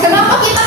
Kenapa kita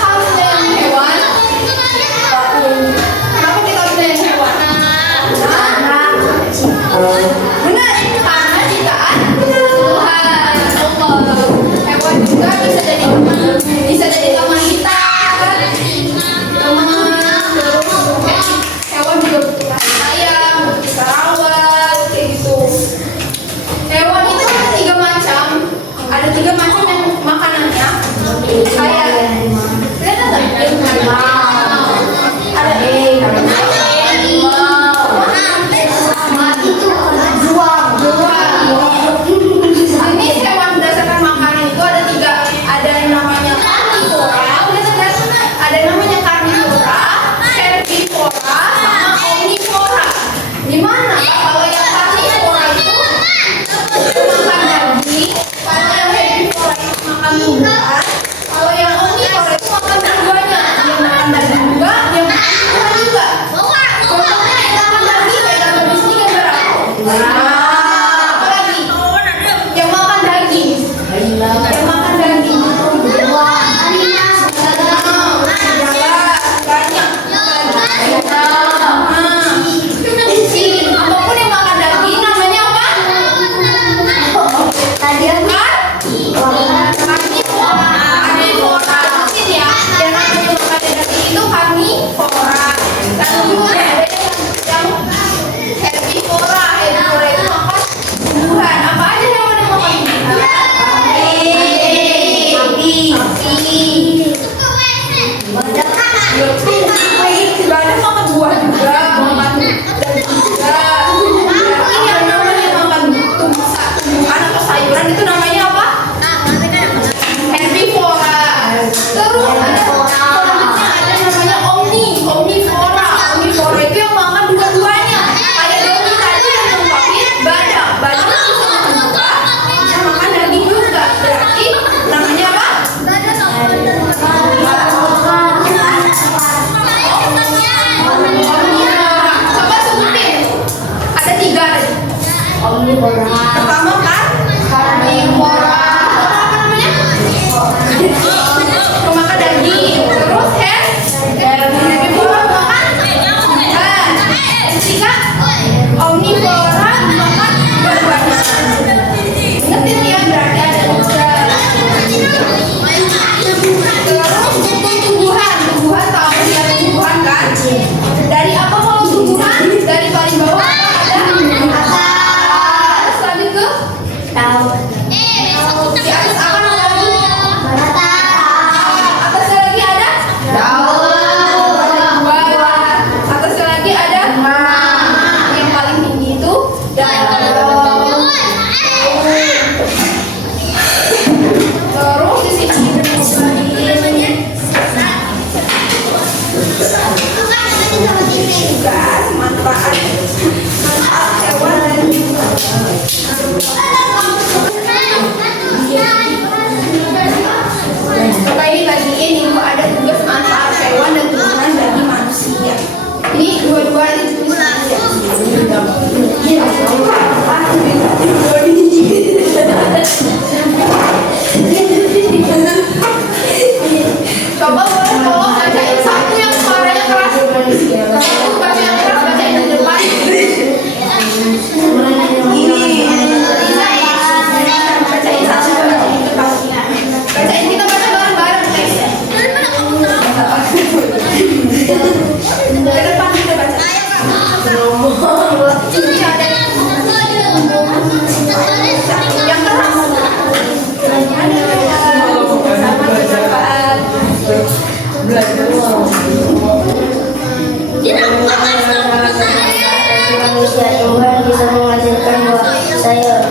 Manusia Tuhan bisa menghasilkan buah sayur,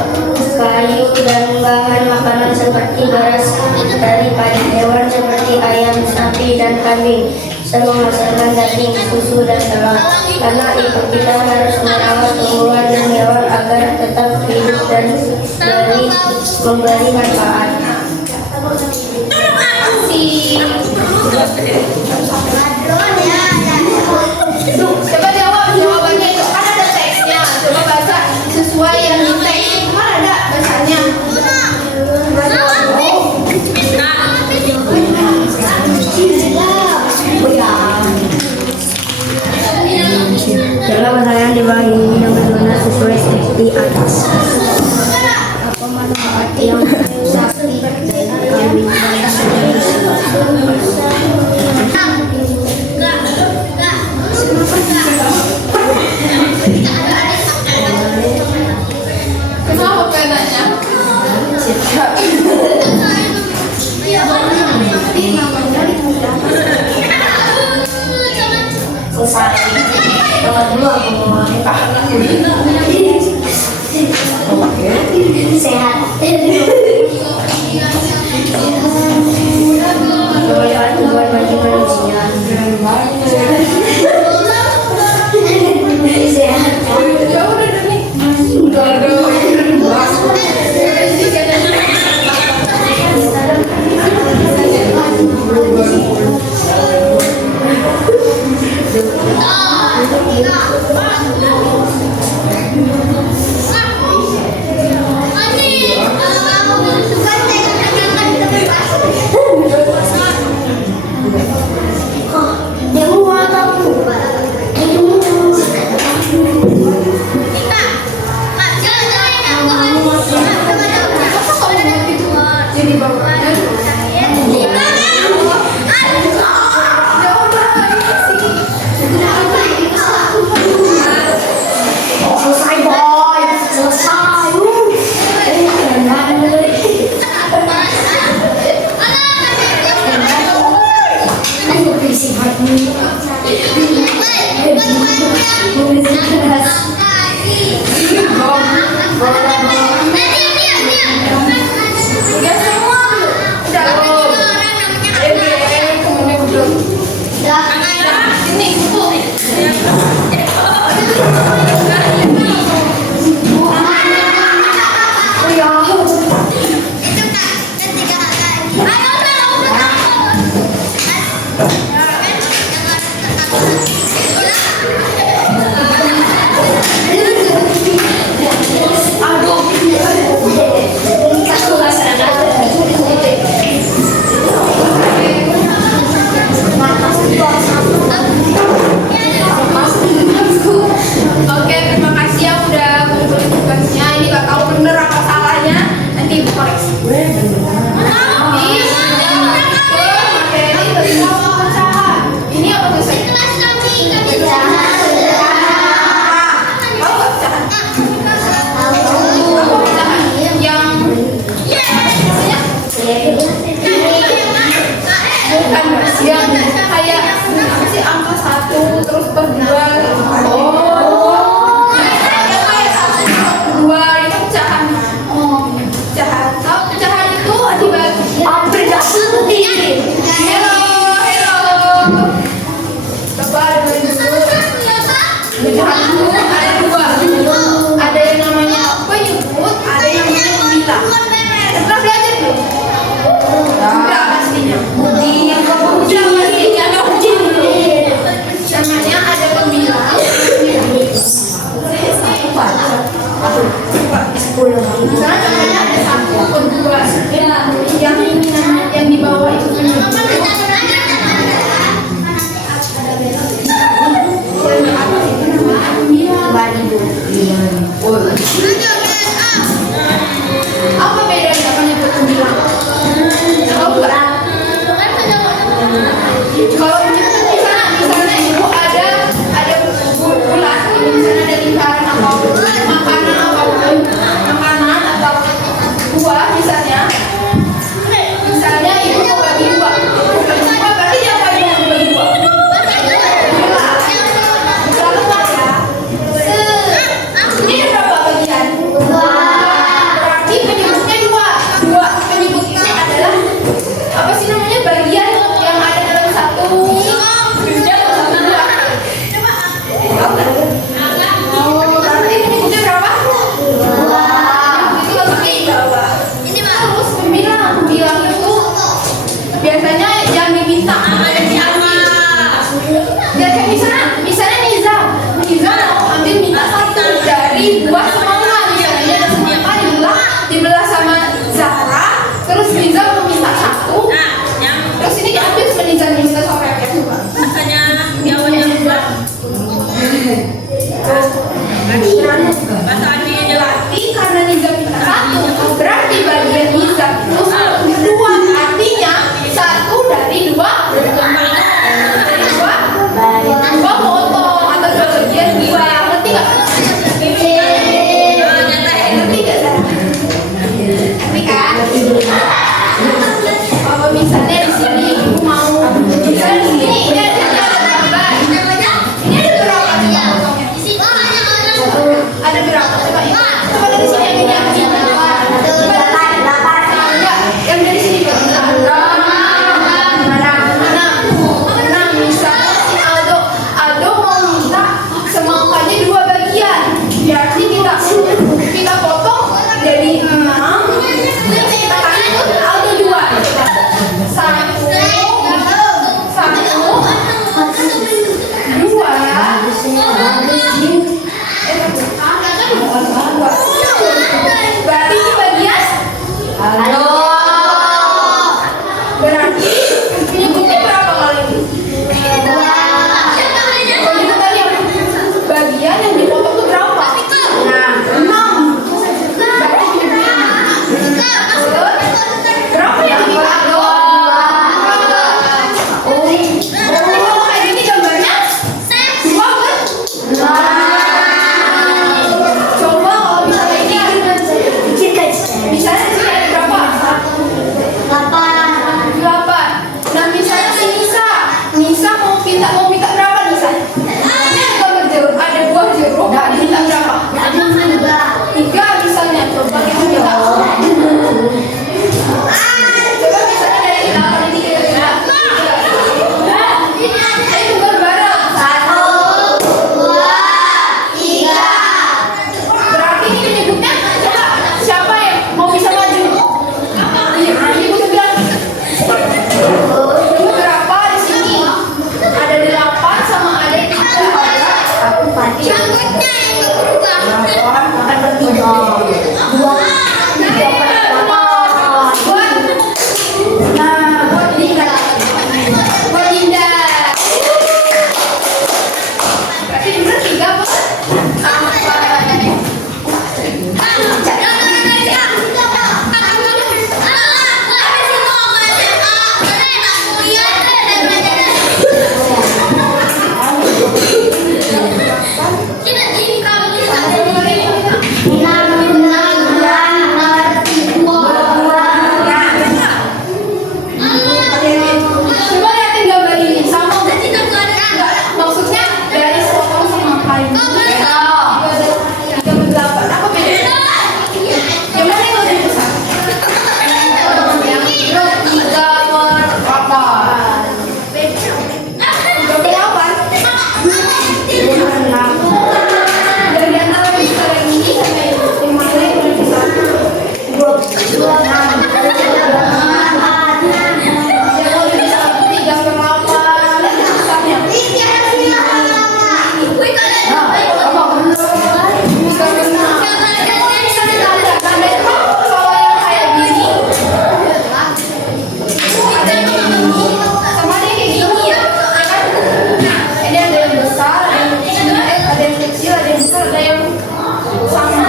kayu dan bahan makanan seperti beras daripada hewan seperti ayam, sapi dan kambing, bisa menghasilkan daging, susu dan telur. Karena itu kita harus merawat tumbuhan dan hewan agar tetap hidup dan memberi manfaat. Coba jawab jawabannya itu kan ada teksnya. Coba baca sesuai yang di teks itu kan ada bacanya. Dalam pertanyaan di bawah ini yang benar sesuai teks di atas. Apa manfaat yang sapi dan kambing Kenapa penanya? sehat. Kemuliaan Tuhan bagi manusia. Sehat. Ya udah demi. Oke, terima kasih ya udah ngumpulin tugasnya. Ini gak tahu bener apa salahnya. Nanti ibu koreksi. Ini apa tulisannya? Yang kayak apa sih angka 1 terus per 2. Ada yang namanya penyebut, ada yang namanya pemilah. Pernah belajar belum? Enggak pastinya. Namanya ada pemilah. Misalnya namanya ada 1 per 2. Yang di bawah itu penyebut. Apa bedanya penyebut pemilah? Tahu nggak? Kalau penyebut misalnya ibu ada bulan, misalnya ada lingkaran atau makanan atau buah misalnya ibu mau bagi 2. Berarti yang paling mau minta berapa nih, San? Ada gambar jeruk, ada buah jeruk. Nah, diminta berapa? Tiga misalnya. Coba kita minta. Coba misalnya dari 8 ini kita minta. Ayo bareng-bareng. 1, 2, 3. Berarti ini menyebutnya. Coba siapa yang mau bisa maju? Ibu bilang. Berapa di sini? Ada 8 sama ada 3. Aku pasti Rambutnya yang nggak berubah. akan bertiga. 2, 3 pertama. Nah, buat Dinda. Buat Dinda. Berarti bener 3 apa? Coba liatin gambar ini sama enggak? Maksudnya dari sepotong sama kain. Gambar 8. Apa bedanya? Yang mana yang lebih besar? Yang 3 per 8. Gambar 8. Dari antara yang besar yang ini sama yang mana yang lebih besar? Yang lebih besar 3 per 8. Besarnya.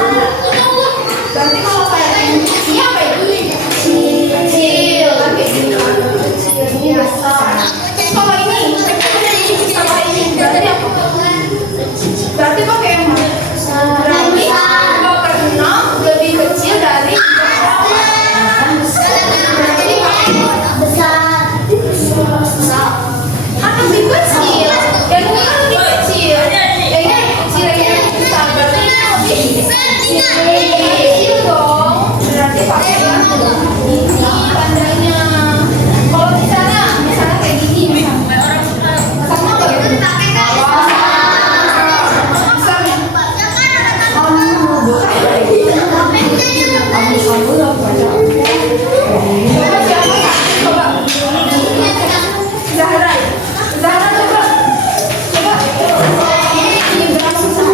Berarti kalau kayak ini apa ya? Kecil, kayak gini. Ini besar. Kalau ini sama ini berarti apa? Berarti pakai yang mana? Berarti 2 per 6 lebih kecil dari 3 per 8. Berarti pakai lebih kecil. Yang ini kan lebih kecil. Yang ini kecil, yang ini besar. Berarti ini lebih kecil dong. Berarti pakai ini tandanya. Kalau misalnya kayak gini, sama nggak gitu? Misalnya. Coba siapa? Coba. Zahra. Zahra coba. Coba. Ini berapa susah?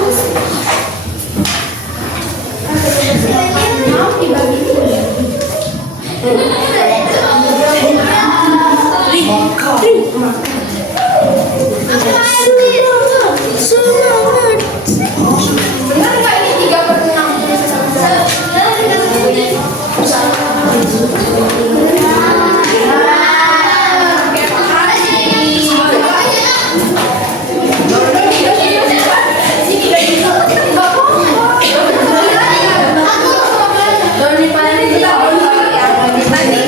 Mau dibagi dulu. Benar nggak ini 3 per 6? Nanti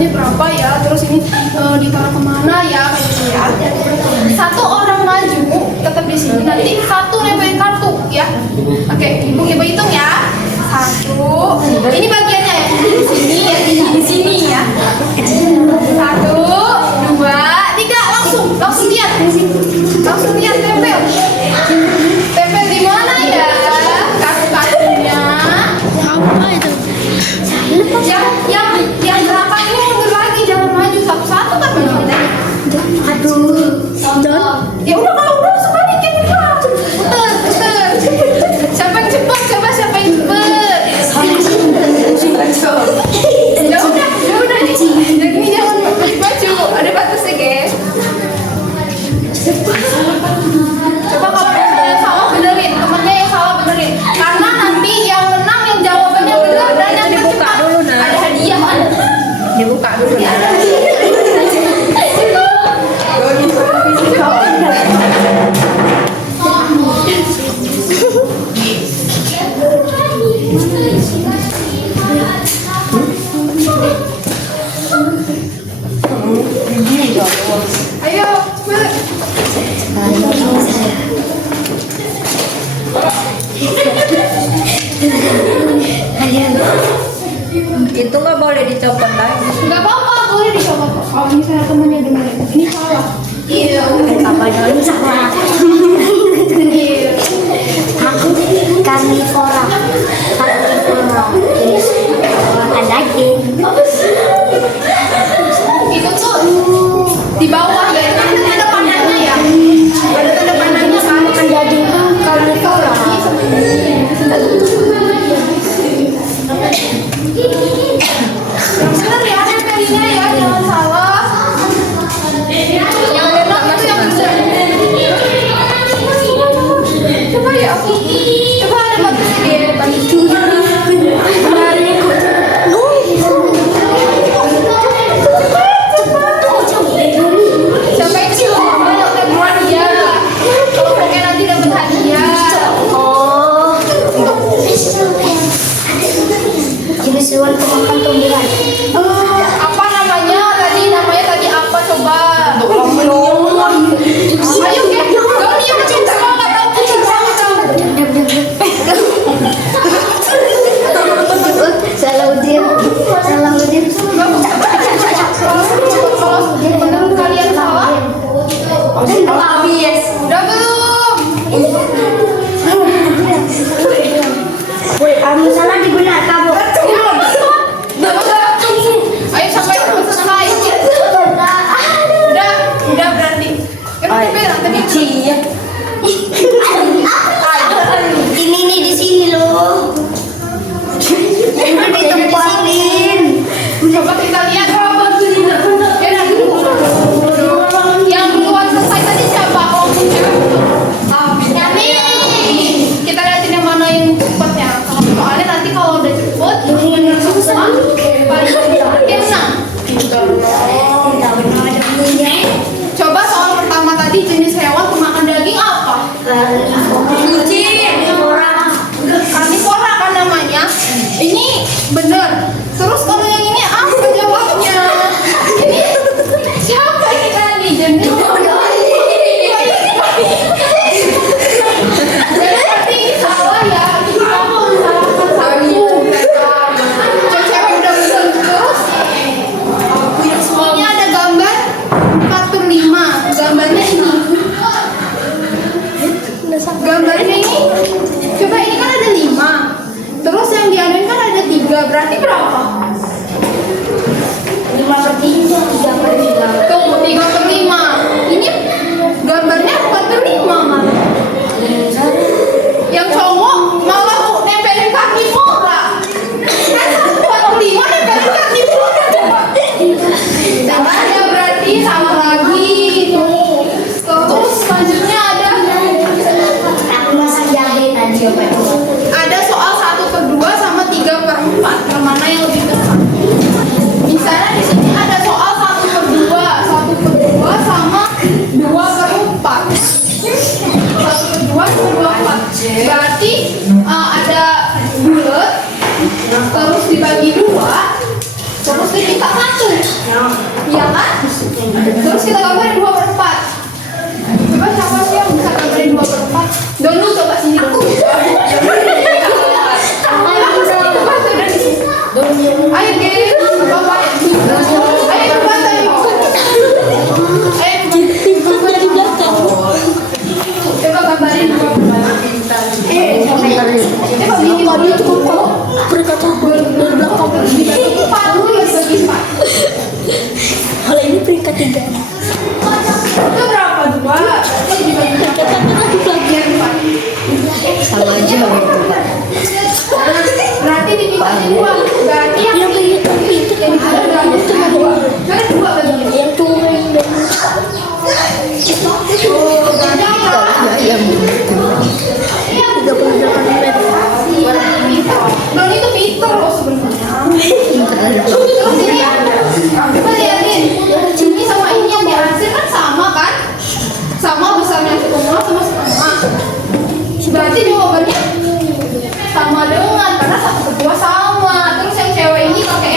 jumlahnya berapa ya, terus ini ditaruh kemana ya, kayak gitu ya. Satu orang maju tetap di sini, nanti satu nempelin kartu ya. Oke, ibu hitung ya. Satu, ini bagiannya ya, di sini ya, di sini ya. Satu, dua, tiga, langsung lihat, langsung lihat tempel. Tempel di mana ya? Kartu-kartunya. Apa itu? Yang belakang ini mundur lagi, jangan maju satu-satu kan benar. Aduh. Ya udah kalau udah sebalikin putar. Siapa yang cepat? Coba siapa yang cepat? Ya udah nih. Jadi jangan maju. Ada batasnya, guys. Coba kalau yang salah benerin, temennya yang salah benerin. Karena nanti yang menang yang jawabannya benar dan yang tercepat ada hadiah kan? Dibuka dulu ya. Ayo, cepet. Itu nggak boleh dicopot lagi. Nggak apa-apa, boleh dicoba kok. Kalau misalnya temennya dengerin, ini salah. Iya. Apa dong salah? Aku karnivora. Lagi. Itu tuh di bawah ya, itu ada tanda panahnya ya. Ada tanda panahnya kan. Makan daging karnivora. Bener ya, nempelnya ya, jangan salah. Yang benar itu yang benar. Coba ya, coba ada batasnya deh, batasnya. Siapa yang cium? Dapat hadiah. Kalau pengen nanti dapat hadiah. Oh. Jenis hewan pemakan tumbuhan. Apa namanya tadi? Namanya tadi apa coba? Ayo Ken, kau nih yang cinta kau nggak tahu kucing sama kau. Salahuddin. Kalau kalian salah, habis. Udah belum? Woi, kamu salah di benar kamu. Ayo sampai selesai. Udah berarti. Kan udah tadi. Ini nih di sini loh. Udah ditempatin. Coba kita lihat. Ya udah dulu. Yang duluan selesai tadi siapa? Nyami. Kita lihatin yang mana yang cepat ya. Soalnya nanti kalau udah cepet, bener semua. Paling yang menang. Coba soal pertama tadi jenis hewan pemakan daging apa? Karnivora kan namanya. Ini bener. Terus kalau yang ini apa jawabnya? Ini siapa ini tadi? Jenis berarti ini salah ya. Kita mau salahkan satu. Cewek udah bener terus. Ini ada gambar 4/5. Gambarnya ini. Gambarnya ini. Coba ini kan ada 5. Terus yang dianuin kan ada 3. Berarti berapa? 5/3. 3/3. Tuh 3/5. Ini gambarnya 4/5 malah. Yang cowok malah nempelin karnivora. Kan 4/5 nempelin karnivora coba. Salah ya berarti salah lagi. Tuh. Terus selanjutnya ada Aku masih jahe tadi apa itu? ada soal 1/2 sama 3/4. Yang mana yang lebih besar? Misalnya di sini ada soal 1/2 sama 2/4. 1/2 sama 2/4. Berarti ada bulat, terus dibagi 2, terus diminta 1. Iya kan? Terus kita gambarin 2/4. Coba siapa sih yang bisa gambarin 2/4? Donu coba sini dulu. Ayo geng, coba. Ayo coba tadi. Coba gambarin 2/4. Coba bikin tadi itu kok berkata belakang bagi 4 dulu ya bagi 4. Kalau ini peringkat 3. Itu berapa? 2. Berarti dibagi bagian 4. Sama aja itu Pak. Berarti dibagi 2. Berarti yang yang ada berapa? Cuma 2. Berarti 2 bagian. Yang turun dan Oh, berarti Ayam. 38 meter. Don itu pintar loh sebenarnya. Terus ini coba liatin. Ini sama ini yang dihasil kan sama kan? Sama besarnya setengah sama setengah. Berarti jawabannya sama dengan karena satu kedua sama. Terus yang cewek ini pakai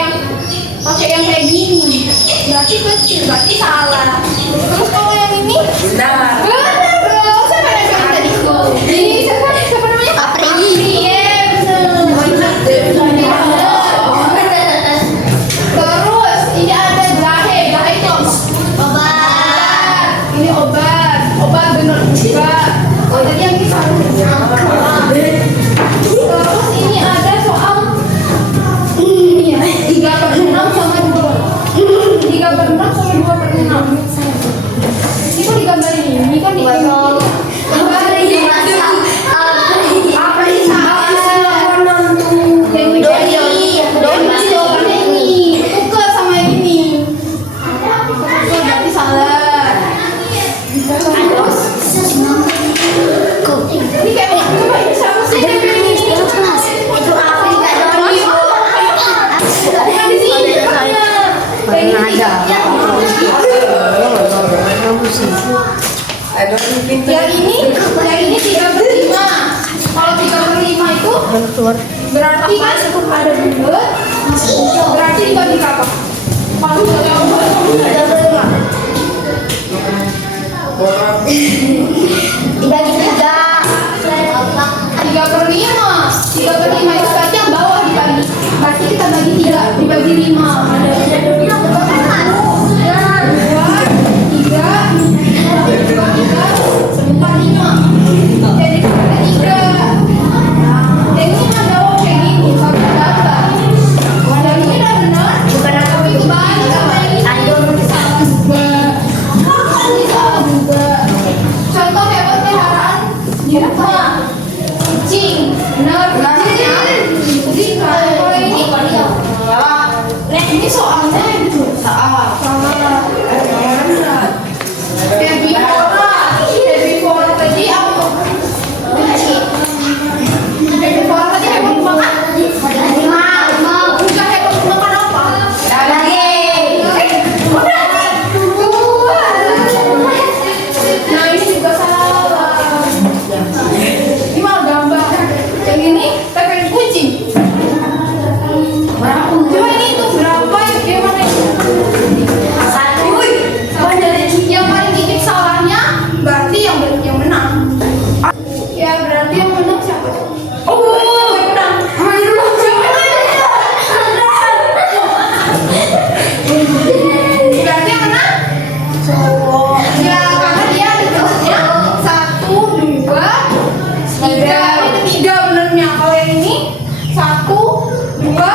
yang kayak gini. Berarti kecil, berarti salah. Terus kalau yang ini Benar. benar bro. Siapa yang bilang tadi tuh? Ini siapa namanya? Apri. Iya benar. Terus ini ada jahe. Jahe itu apa? Obat. Ini obat. Obat benar juga. Oh jadi yang ini sarungnya. Terus ini ada soal ini ya 3/6 sama 2. 3/6 sama 2/6. Ini kok digambarin ini kan di gambarin apa sih salah tuh Doni buka sama ini berarti salah. Terus ini kayak coba ini siapa sih yang kayak ini itu apa enggak Doni? bukan di sini bukannya kayak gini yang ini 3/5. Kalau 3/5 itu berarti kan ada bulat, berarti dibagi berapa? Kalau misalnya bulat 3/5 dibagi 3. 3/5 itu berarti yang bawah dibagi. Berarti kita bagi 3 dibagi 5. Ada ini soalnya itu salah. Baby Fora tadi apa? Baby Fora tadi hebat banget. Enggak hebat makan apa? Nah ini juga salah. Ini malah gambar. Yang ini tepen kucing. Coba ini tuh berapa ya? Gimana ini? 1. Yang paling dikit salahnya berarti yang menang. Ya berarti yang menang siapa? Oh, yang menang. Berarti yang menang? Ya karena dia dikasihnya 1, 2, 3. Itu 3 benernya. Kalau yang ini 1, 2,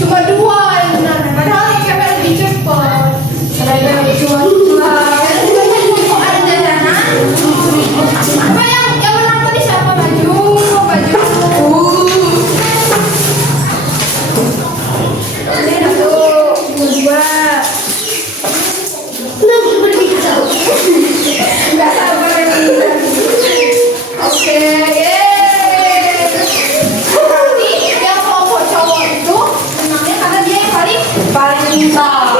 cuma 2 yang benar. Padahal yang cewek lebih cepat. Cuma 2. Kok ada jajanan? Apa yang menang tadi siapa? Baju. Ini ada tuh 2. Nggak sabar ini. Oke, yeay. Berarti yang kelompok cowok itu menangnya karena dia yang paling pintar.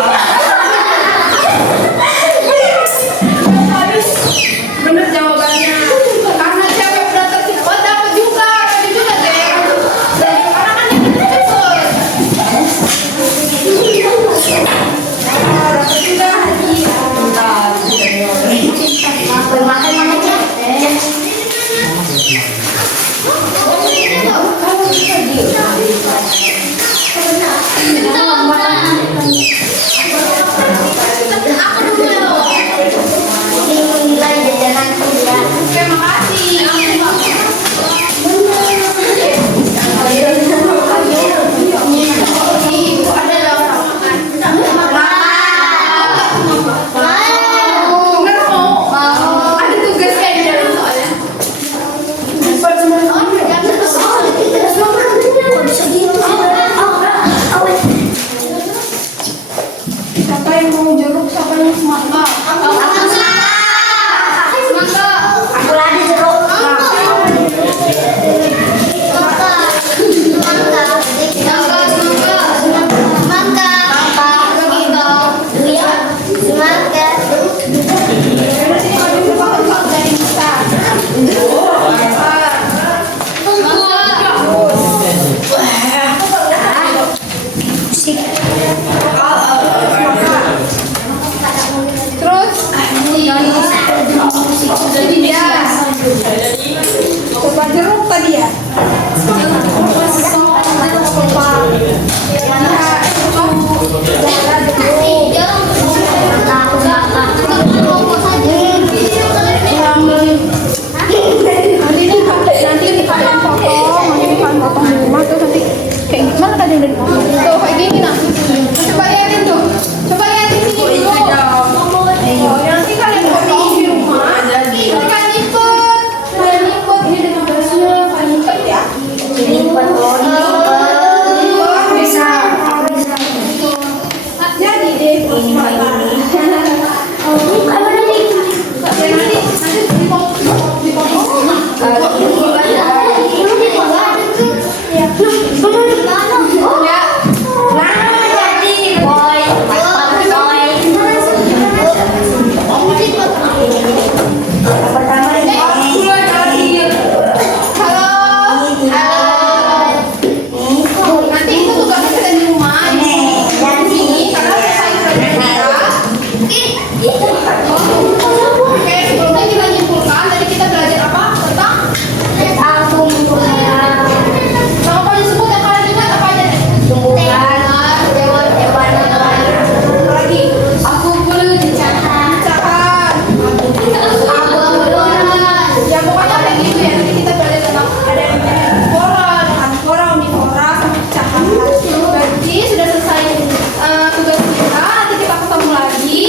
ini ini. Pertama ini. Nanti itu tugasnya sudah di rumah. Ini karena selesai kita. Oke, sebelumnya kita nyimpulkan. Tadi kita belajar apa tentang? Nama apa disebut yang kalian ingat apa aja nih? Lagi. Aku perlu dicatat. Ya pokoknya kayak gitu ya. Nanti kita belajar tentang ada yang namanya flora, flora, uniflora, sama pecahan. Jadi sudah selesai tugas kita. Nanti kita ketemu lagi.